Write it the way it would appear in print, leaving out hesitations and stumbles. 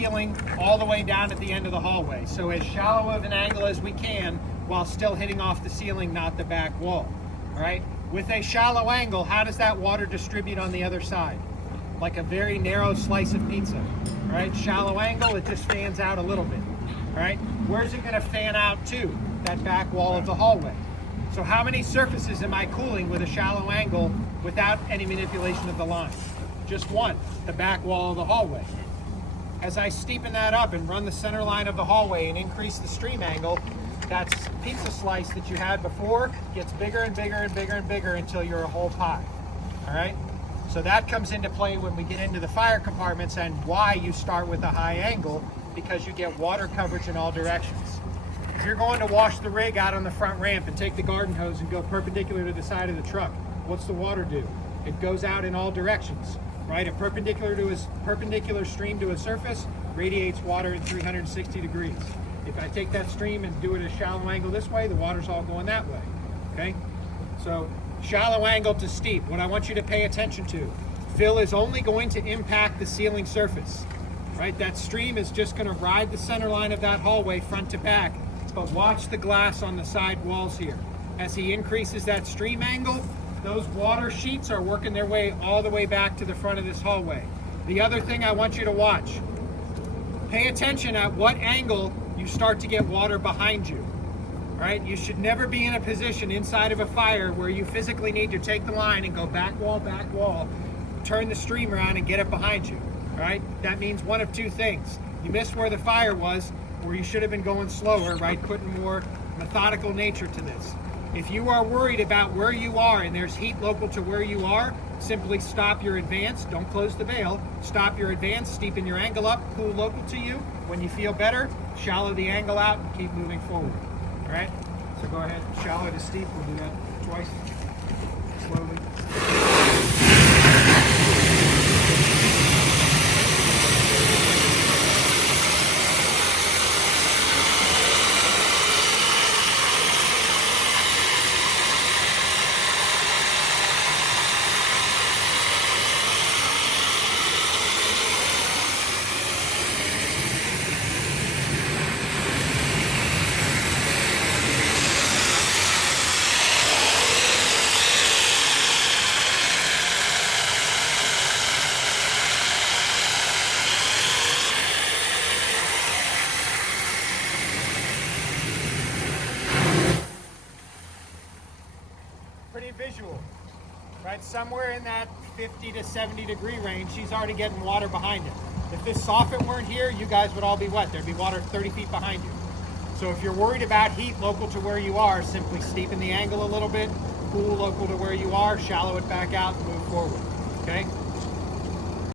ceiling all the way down at the end of the hallway. So as shallow of an angle as we can while still hitting off the ceiling, not the back wall. All right. With a shallow angle, how does that water distribute on the other side? Like a very narrow slice of pizza. All right. Shallow angle, it just fans out a little bit. All right. Where's it going to fan out to? That back wall of the hallway. So how many surfaces am I cooling with a shallow angle without any manipulation of the line? Just one, the back wall of the hallway. As I steepen that up and run the center line of the hallway and increase the stream angle, that pizza slice that you had before gets bigger and bigger and bigger and bigger until you're a whole pie. All right? So that comes into play when we get into the fire compartments and why you start with a high angle, because you get water coverage in all directions. If you're going to wash the rig out on the front ramp and take the garden hose and go perpendicular to the side of the truck, what's the water do? It goes out in all directions, right? A perpendicular stream to a surface radiates water at 360 degrees. If I take that stream and do it at a shallow angle this way, the water's all going that way, okay? So shallow angle to steep, what I want you to pay attention to, fill is only going to impact the ceiling surface, right? That stream is just gonna ride the center line of that hallway front to back. But watch the glass on the side walls here. As he increases that stream angle, those water sheets are working their way all the way back to the front of this hallway. The other thing I want you to watch, pay attention at what angle you start to get water behind you. All right? You should never be in a position inside of a fire where you physically need to take the line and go back wall, turn the stream around and get it behind you. All right? That means one of two things. You missed where the fire was, or you should have been going slower, right? Putting more methodical nature to this. If you are worried about where you are and there's heat local to where you are, simply stop your advance. Don't close the valve. Stop your advance, steepen your angle up, cool local to you. When you feel better, shallow the angle out and keep moving forward. All right? So go ahead, shallow to steep. We'll do that twice, slowly. Pretty visual, right? Somewhere in that 50 to 70 degree range, she's already getting water behind it. If this soffit weren't here, you guys would all be wet. There'd be water 30 feet behind you. So if you're worried about heat local to where you are, simply steepen the angle a little bit, cool local to where you are, shallow it back out, and move forward, okay?